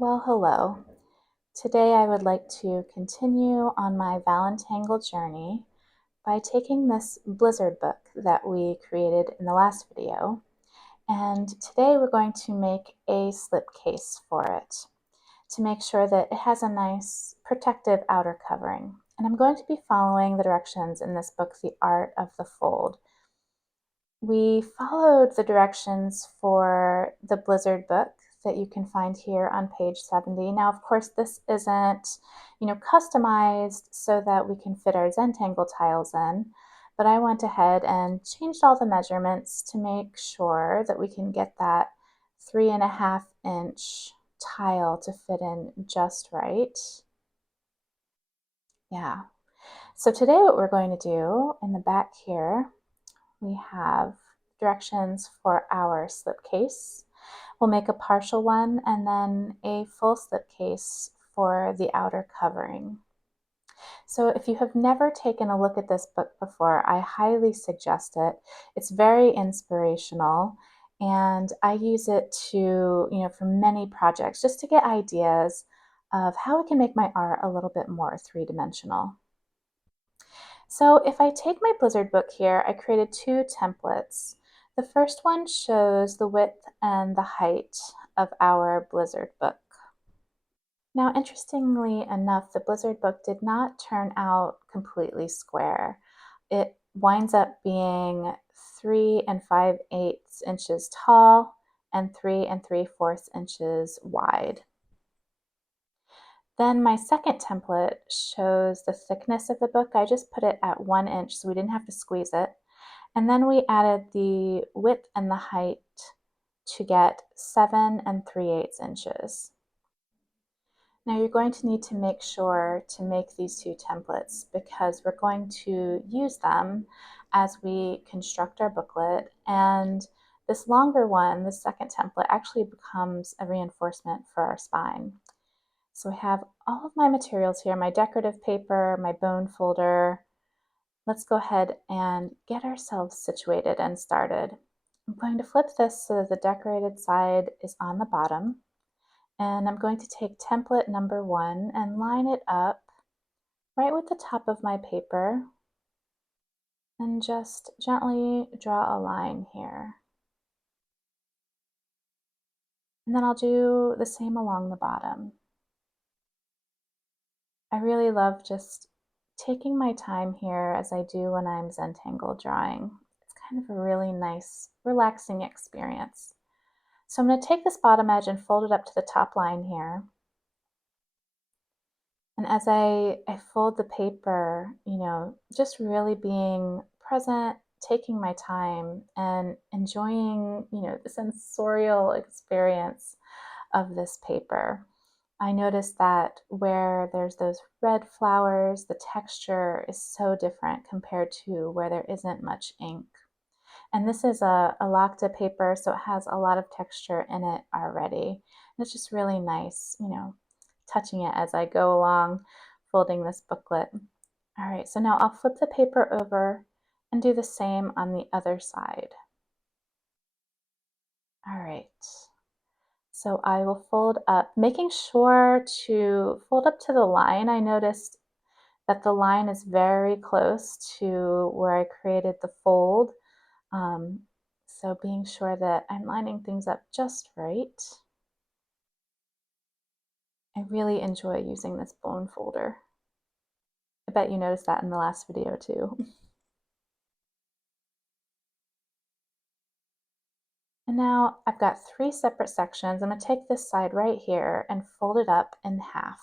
Well, hello. Today I would like to continue on my ValenTangle journey by taking this Blizzard book that we created in the last video. And today we're going to make a slipcase for it to make sure that it has a nice protective outer covering. And I'm going to be following the directions in this book, The Art of the Fold. We followed the directions for the Blizzard book that you can find here on page 70. Now, of course, this isn't, customized so that we can fit our Zentangle tiles in, but I went ahead and changed all the measurements to make sure that we can get that 3.5-inch tile to fit in just right. Yeah. So today what we're going to do in the back here, we have directions for our slipcase. We'll make a partial one and then a full slipcase for the outer covering. So if you have never taken a look at this book before, I highly suggest it. It's very inspirational, and I use it to, for many projects, just to get ideas of how I can make my art a little bit more three-dimensional. So if I take my Blizzard book here, I created two templates. The first one shows the width and the height of our Blizzard book. Now, interestingly enough, the Blizzard book did not turn out completely square. It winds up being 3 5/8 inches tall and 3 3/4 inches wide. Then my second template shows the thickness of the book. I just put it at 1 inch so we didn't have to squeeze it. And then we added the width and the height to get 7 3/8 inches. Now you're going to need to make sure to make these two templates because we're going to use them as we construct our booklet, and this longer one, the second template, actually becomes a reinforcement for our spine. So I have all of my materials here, my decorative paper, my bone folder. Let's go ahead and get ourselves situated and started. I'm going to flip this so that the decorated side is on the bottom. And I'm going to take template number 1 and line it up right with the top of my paper and just gently draw a line here. And then I'll do the same along the bottom. I really love just taking my time here as I do when I'm Zentangle drawing. It's kind of a really nice, relaxing experience. So I'm going to take this bottom edge and fold it up to the top line here. And as I fold the paper, just really being present, taking my time and enjoying, the sensorial experience of this paper. I noticed that where there's those red flowers, the texture is so different compared to where there isn't much ink. And this is a lacta paper, so it has a lot of texture in it already. And it's just really nice, touching it as I go along, folding this booklet. All right, so now I'll flip the paper over and do the same on the other side. All right. So I will fold up, making sure to fold up to the line. I noticed that the line is very close to where I created the fold. So being sure that I'm lining things up just right. I really enjoy using this bone folder. I bet you noticed that in the last video too. And now I've got 3 separate sections. I'm going to take this side right here and fold it up in half.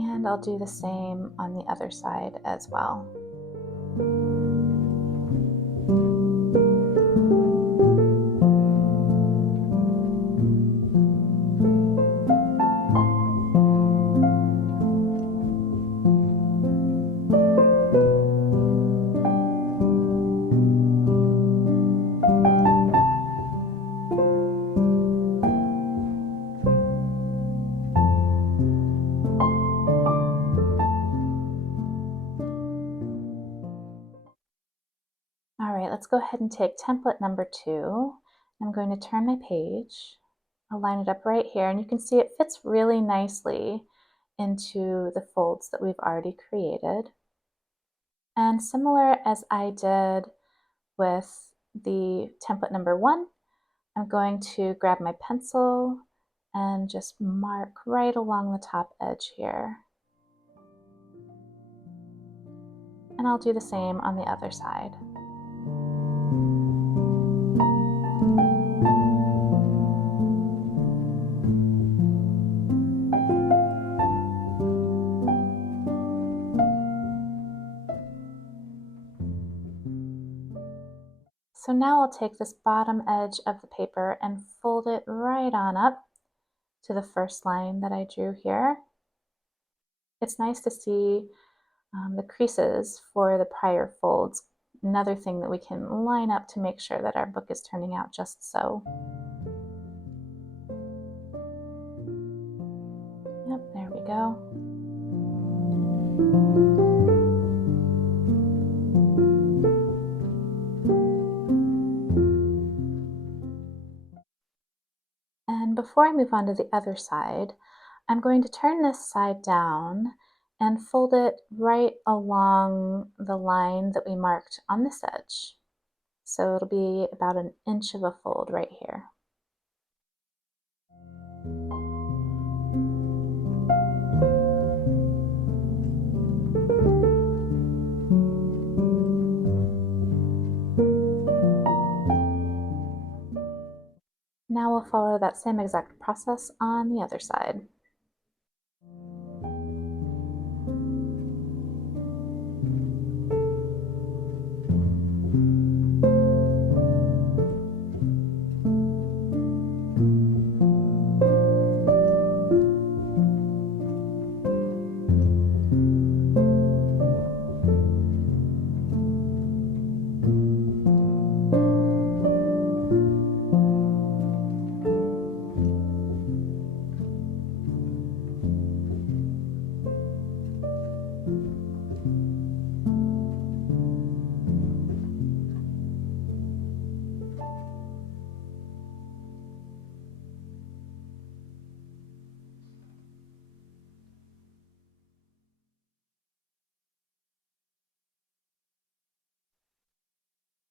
And I'll do the same on the other side as well. let's go ahead and take template number 2. I'm going to turn my page. I'll line it up right here, and you can see it fits really nicely into the folds that we've already created. And similar as I did with the template number 1, I'm going to grab my pencil and just mark right along the top edge here. And I'll do the same on the other side. So now I'll take this bottom edge of the paper and fold it right on up to the first line that I drew here. It's nice to see the creases for the prior folds. Another thing that we can line up to make sure that our book is turning out just so. Yep, there we go. And before I move on to the other side, I'm going to turn this side down and fold it right along the line that we marked on this edge. So it'll be about 1 inch of a fold right here. Now we'll follow that same exact process on the other side.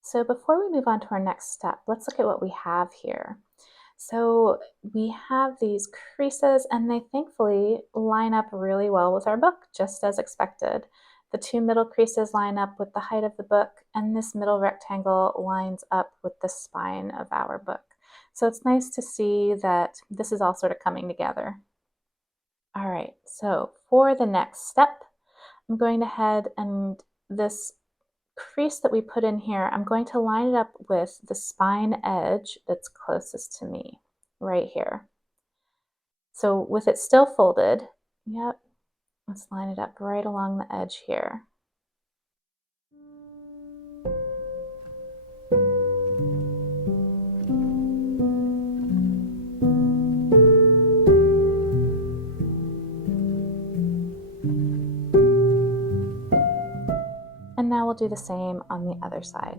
So before we move on to our next step, let's look at what we have here. So we have these creases, and they thankfully line up really well with our book, just as expected. The 2 middle creases line up with the height of the book, and this middle rectangle lines up with the spine of our book. So it's nice to see that this is all sort of coming together. All right, so for the next step, I'm going to head and this crease that we put in here, I'm going to line it up with the spine edge that's closest to me, right here. So with it still folded, yep, let's line it up right along the edge here. And now we'll do the same on the other side.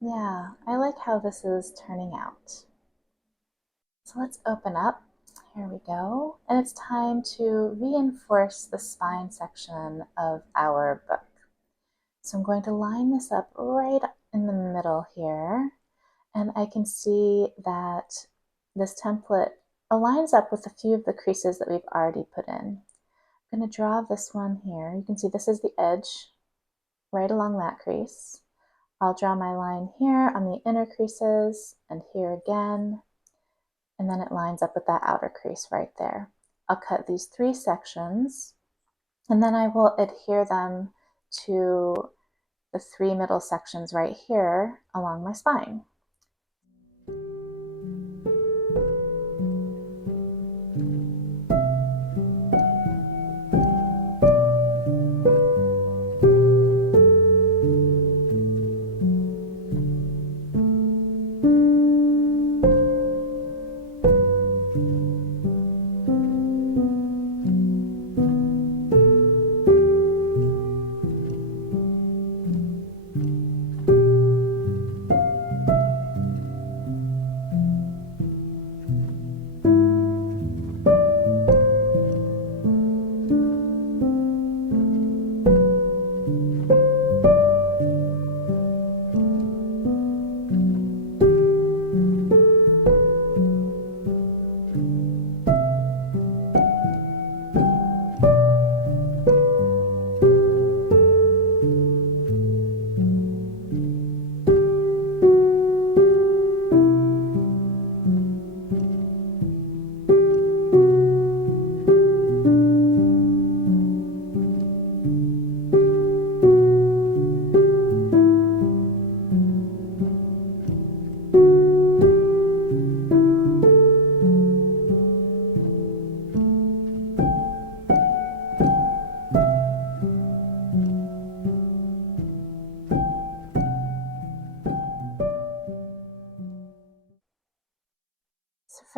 Yeah, I like how this is turning out. So let's open up. Here we go. And it's time to reinforce the spine section of our book. So I'm going to line this up right in the middle here. And I can see that this template aligns up with a few of the creases that we've already put in. I'm going to draw this one here. You can see this is the edge right along that crease. I'll draw my line here on the inner creases and here again, and then it lines up with that outer crease right there. I'll cut these 3 sections, and then I will adhere them to the 3 middle sections right here along my spine.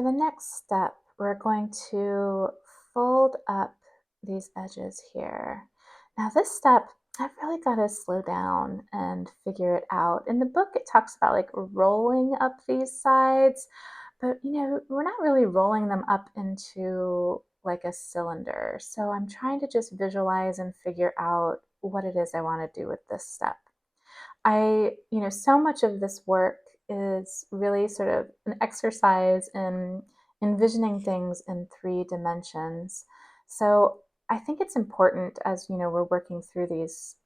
the next step, we're going to fold up these edges here. Now this step, I've really got to slow down and figure it out. In the book, it talks about like rolling up these sides, but we're not really rolling them up into like a cylinder. So I'm trying to just visualize and figure out what it is I want to do with this step. So much of this work is really sort of an exercise in envisioning things in 3 dimensions. So I think it's important as we're working through these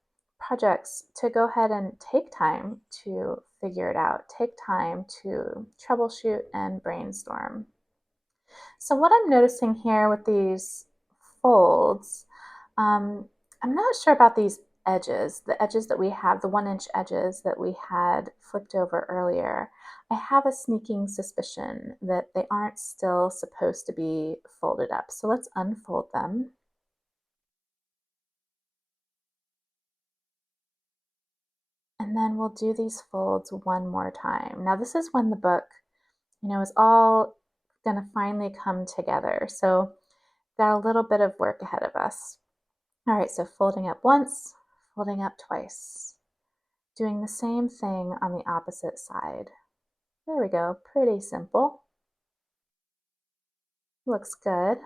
projects to go ahead and take time to figure it out, take time to troubleshoot and brainstorm. So what I'm noticing here with these folds, um, I'm not sure about these edges, the edges that we have, the 1-inch edges that we had flipped over earlier. I have a sneaking suspicion that they aren't still supposed to be folded up. So let's unfold them. And then we'll do these folds one more time. Now this is when the book, is all gonna finally come together. So got a little bit of work ahead of us. All right, so folding up once, folding up twice. Doing the same thing on the opposite side. There we go, pretty simple. Looks good.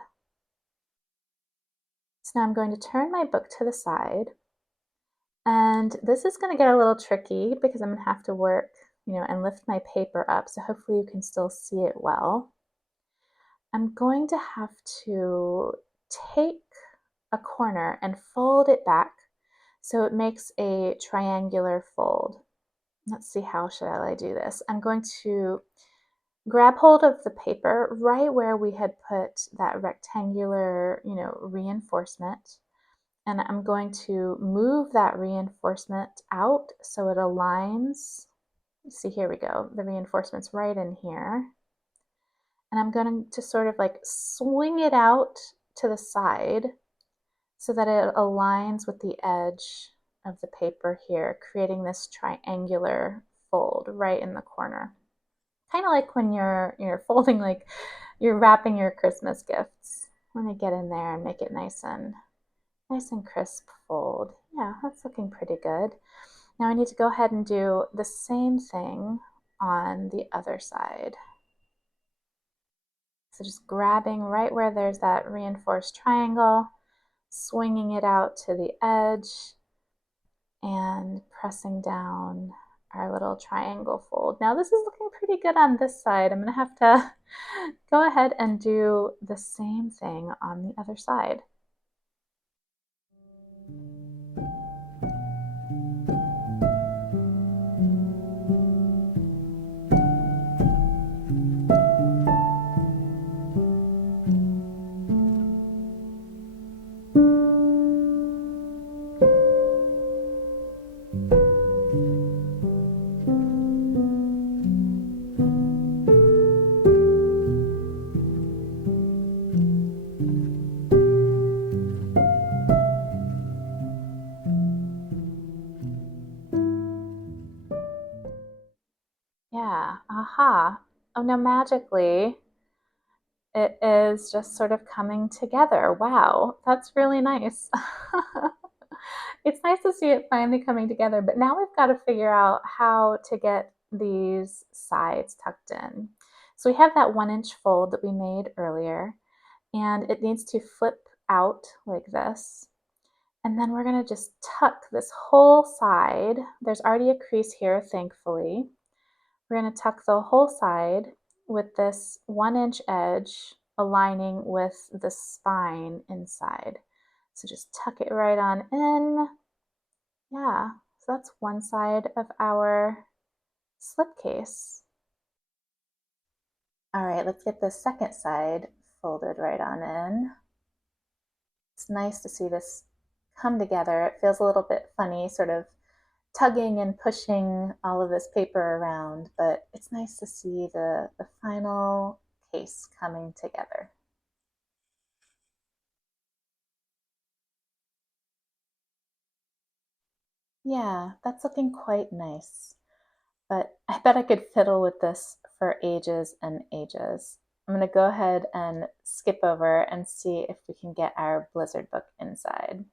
So now I'm going to turn my book to the side. And this is going to get a little tricky because I'm going to have to work, and lift my paper up. So hopefully you can still see it well. I'm going to have to take a corner and fold it back so it makes a triangular fold. Let's see, how shall I do this? I'm going to grab hold of the paper right where we had put that rectangular, reinforcement. And I'm going to move that reinforcement out so it aligns. See, here we go. The reinforcement's right in here. And I'm going to sort of like swing it out to the side so that it aligns with the edge of the paper here, creating this triangular fold right in the corner. Kind of like when you're folding, like you're wrapping your Christmas gifts. Let me get in there and make it nice and crisp fold. Yeah, that's looking pretty good. Now I need to go ahead and do the same thing on the other side. So just grabbing right where there's that reinforced triangle, swinging it out to the edge, and pressing down our little triangle fold. Now this is looking pretty good on this side. I'm gonna have to go ahead and do the same thing on the other side. Yeah, aha. Oh, now magically, it is just sort of coming together. Wow, that's really nice. It's nice to see it finally coming together, but now we've got to figure out how to get these sides tucked in. So we have that 1-inch fold that we made earlier, and it needs to flip out like this. And then we're going to just tuck this whole side. There's already a crease here, thankfully. We're going to tuck the whole side with this 1-inch edge aligning with the spine inside. So just tuck it right on in. Yeah, so that's one side of our slipcase. All right, let's get the second side folded right on in. It's nice to see this come together. It feels a little bit funny, sort of tugging and pushing all of this paper around, but it's nice to see the final case coming together. Yeah, that's looking quite nice, but I bet I could fiddle with this for ages and ages. I'm going to go ahead and skip over and see if we can get our blizzard book inside.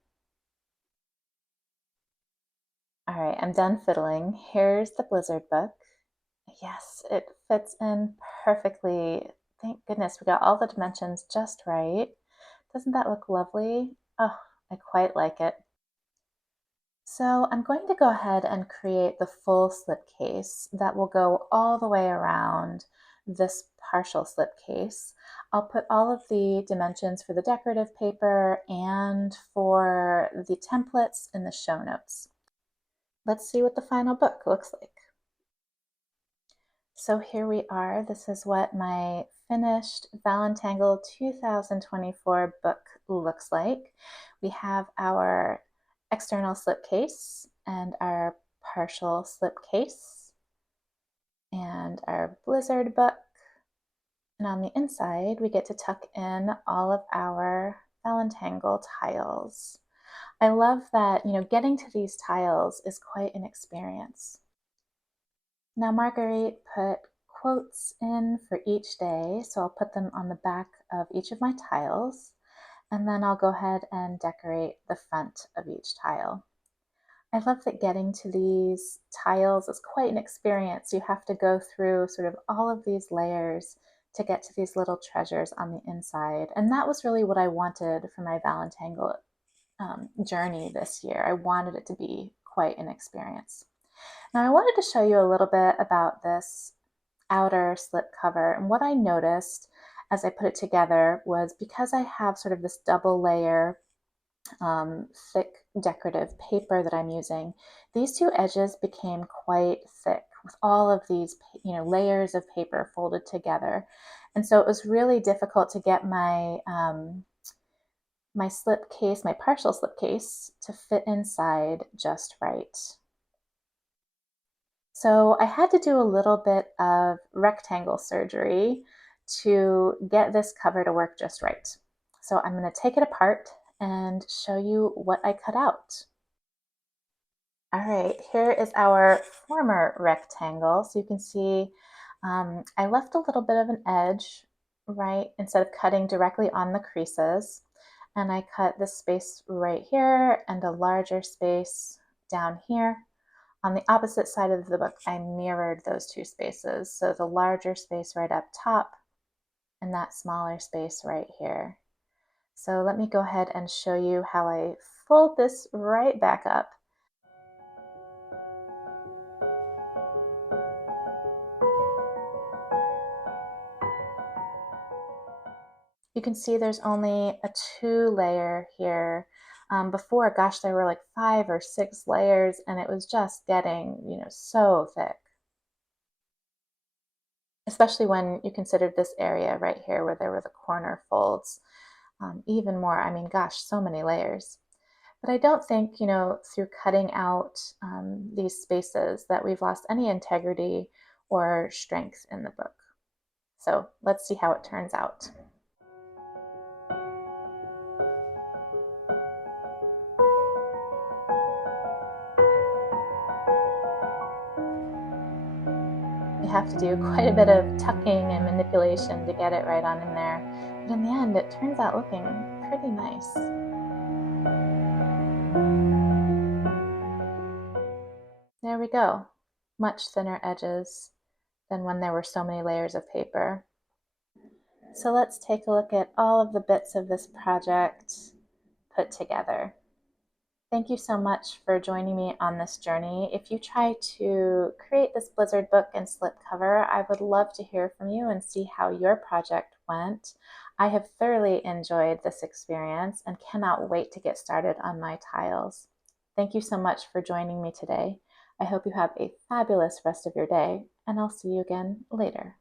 All right, I'm done fiddling. Here's the blizzard book. Yes, it fits in perfectly. Thank goodness we got all the dimensions just right. Doesn't that look lovely? Oh, I quite like it. So I'm going to go ahead and create the full slipcase that will go all the way around this partial slipcase. I'll put all of the dimensions for the decorative paper and for the templates in the show notes. Let's see what the final book looks like. So here we are. This is what my finished ValenTangle 2024 book looks like. We have our external slipcase and our partial slipcase and our blizzard book. And on the inside, we get to tuck in all of our ValenTangle tiles. I love that, getting to these tiles is quite an experience. Now Marguerite put quotes in for each day, so I'll put them on the back of each of my tiles, and then I'll go ahead and decorate the front of each tile. I love that getting to these tiles is quite an experience. You have to go through sort of all of these layers to get to these little treasures on the inside, and that was really what I wanted for my ValenTangle journey this year. I wanted it to be quite an experience. Now I wanted to show you a little bit about this outer slip cover, and what I noticed as I put it together was because I have sort of this double layer thick decorative paper that I'm using, these two edges became quite thick with all of these layers of paper folded together, and so it was really difficult to get my my slipcase, my partial slipcase, to fit inside just right. So I had to do a little bit of rectangle surgery to get this cover to work just right. So I'm going to take it apart and show you what I cut out. All right, here is our former rectangle. So you can see I left a little bit of an edge, right, instead of cutting directly on the creases. And I cut this space right here and a larger space down here. On the opposite side of the book, I mirrored those two spaces. So the larger space right up top and that smaller space right here. So let me go ahead and show you how I fold this right back up. You can see there's only a 2-layer here. Before, gosh, there were like 5 or 6 layers, and it was just getting, so thick. Especially when you considered this area right here where there were the corner folds. Even more, I mean, gosh, so many layers. But I don't think, through cutting out these spaces that we've lost any integrity or strength in the book. So let's see how it turns out. You have to do quite a bit of tucking and manipulation to get it right on in there. But in the end, it turns out looking pretty nice. There we go. Much thinner edges than when there were so many layers of paper. So let's take a look at all of the bits of this project put together. Thank you so much for joining me on this journey. If you try to create this blizzard book and slipcover, I would love to hear from you and see how your project went. I have thoroughly enjoyed this experience and cannot wait to get started on my tiles. Thank you so much for joining me today. I hope you have a fabulous rest of your day, and I'll see you again later.